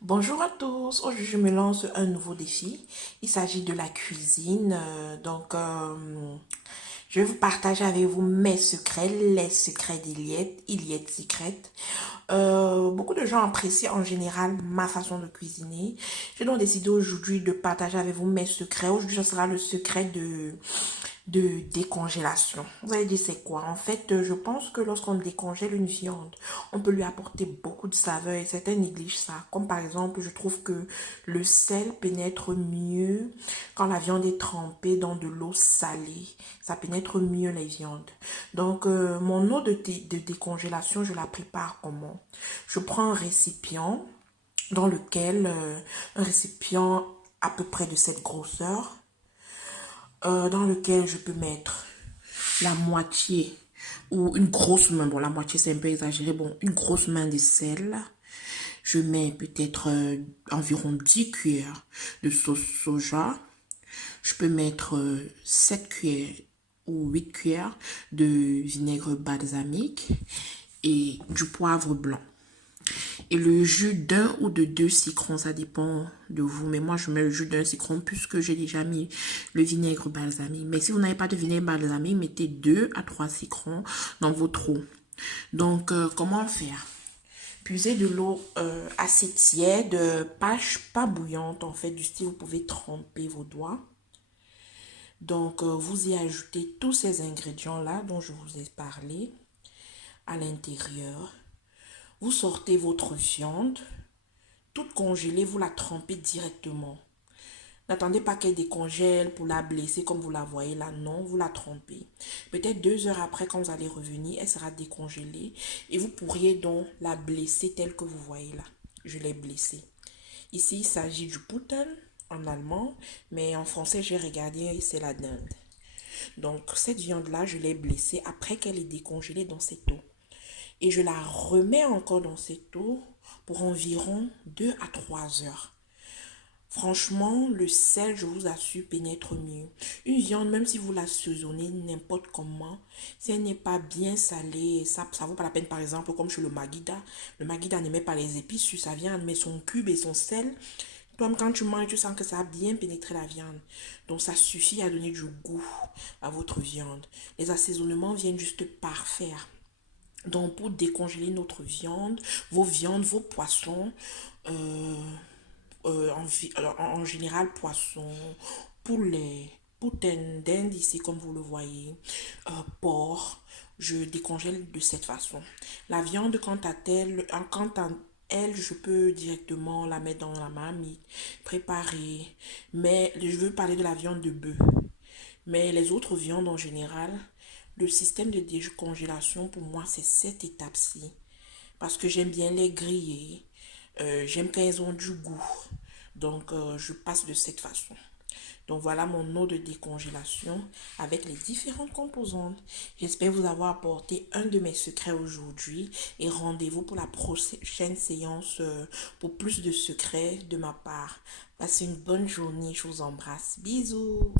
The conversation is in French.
Bonjour à tous, aujourd'hui je me lance un nouveau défi. Il s'agit de la cuisine. Je vais vous partager avec vous mes secrets, les secrets d'Iliette Secret. Beaucoup de gens apprécient en général ma façon de cuisiner. J'ai donc décidé aujourd'hui de partager avec vous mes secrets. Aujourd'hui, ce sera le secret de décongélation. Vous allez dire c'est quoi? En fait, je pense que lorsqu'on décongèle une viande, on peut lui apporter beaucoup de saveur et certains négligent ça. Comme par exemple, je trouve que le sel pénètre mieux quand la viande est trempée dans de l'eau salée. Ça pénètre mieux les viandes. Mon eau de décongélation, je la prépare comment? Je prends un récipient dans lequel, un récipient à peu près de cette grosseur, dans lequel je peux mettre la moitié ou une grosse main, bon la moitié c'est un peu exagéré, bon une grosse main de sel. Je mets peut-être environ 10 cuillères de sauce soja. Je peux mettre 7 cuillères ou 8 cuillères de vinaigre balsamique et du poivre blanc. Et le jus d'un ou de deux citrons, ça dépend de vous. Mais moi, je mets le jus d'un citron puisque j'ai déjà mis le vinaigre balsamique. Mais si vous n'avez pas de vinaigre balsamique, mettez 2 à 3 citrons dans votre eau. Comment faire? Puisez de l'eau assez tiède, pas bouillante en fait, du style vous pouvez tremper vos doigts. Vous y ajoutez tous ces ingrédients-là dont je vous ai parlé à l'intérieur. Vous sortez votre viande, toute congelée, vous la trempez directement. N'attendez pas qu'elle décongèle pour la blesser comme vous la voyez là. Non, vous la trempez. Peut-être 2 heures après, quand vous allez revenir, elle sera décongelée. Et vous pourriez donc la blesser telle que vous voyez là. Je l'ai blessée. Ici, il s'agit du Puten en allemand. Mais en français, j'ai regardé, c'est la dinde. Donc, cette viande-là, je l'ai blessée après qu'elle est décongelée dans cette eau. Et je la remets encore dans cette eau pour environ 2 à 3 heures. Franchement, le sel, je vous assure, pénètre mieux. Une viande, même si vous l'assaisonnez n'importe comment, si elle n'est pas bien salée, ça vaut pas la peine, par exemple, comme chez le Magida. Le Magida ne met pas les épices sur sa viande, mais son cube et son sel. Toi, quand tu manges, tu sens que ça a bien pénétré la viande. Donc, ça suffit à donner du goût à votre viande. Les assaisonnements viennent juste parfaire. Donc, pour décongeler notre viande, vos poissons, en général, poisson, poulet, poutine d'Inde ici, comme vous le voyez, porc, je décongèle de cette façon. La viande, quant à elle, je peux directement la mettre dans la marmite, préparer. Mais je veux parler de la viande de bœuf. Mais les autres viandes en général, le système de décongélation, pour moi, c'est cette étape-ci. Parce que j'aime bien les griller. J'aime quand elles ont du goût. Je passe de cette façon. Donc, voilà mon eau de décongélation avec les différentes composantes. J'espère vous avoir apporté un de mes secrets aujourd'hui. Et rendez-vous pour la prochaine séance pour plus de secrets de ma part. Passez une bonne journée. Je vous embrasse. Bisous.